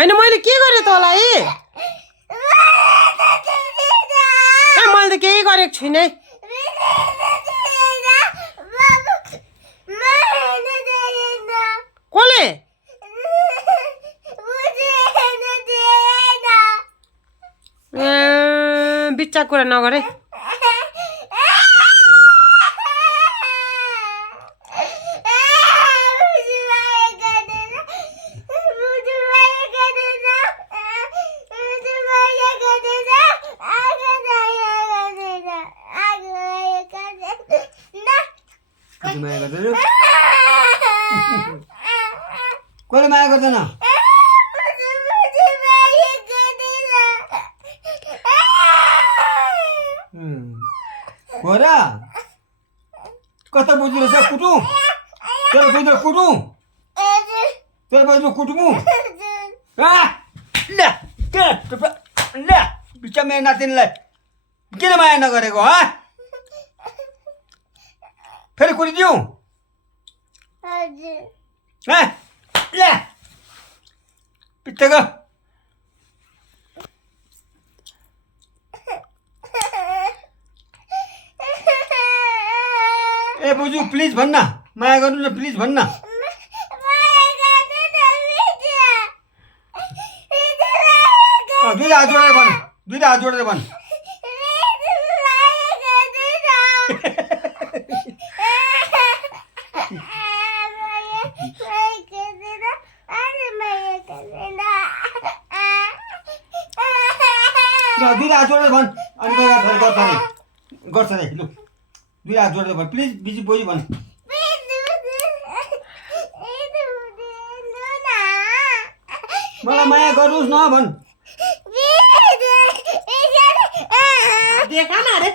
हैन मैले के गरेँ तँलाई मैले त केही गरेको छुइनँ कसले बिच्चा कुरा नगरे कसले माया गर्दैन खोरा कता बुझ्नु रहेछ कुटु तेरो बुझ्नु कुटु तेरो बुझ्नु कुटु मु ल बिचमा मेरो नातिनीलाई किन माया नगरेको फेरि कुटिदिऊ ल पित्तको ए बुझु प्लिज भन्न माया गर्नु न प्लिज भन्न दुईटा हात जोडेर भन् दुईटा हात जोडेर भन् दुईटा हात जोडेर भन् अनि गर्छ अरे लु दुईटा हात जोडेर भन् प्लिज बिजी बोजी भन् मलाई माया गर्नुहोस् न भन् देखा न अरे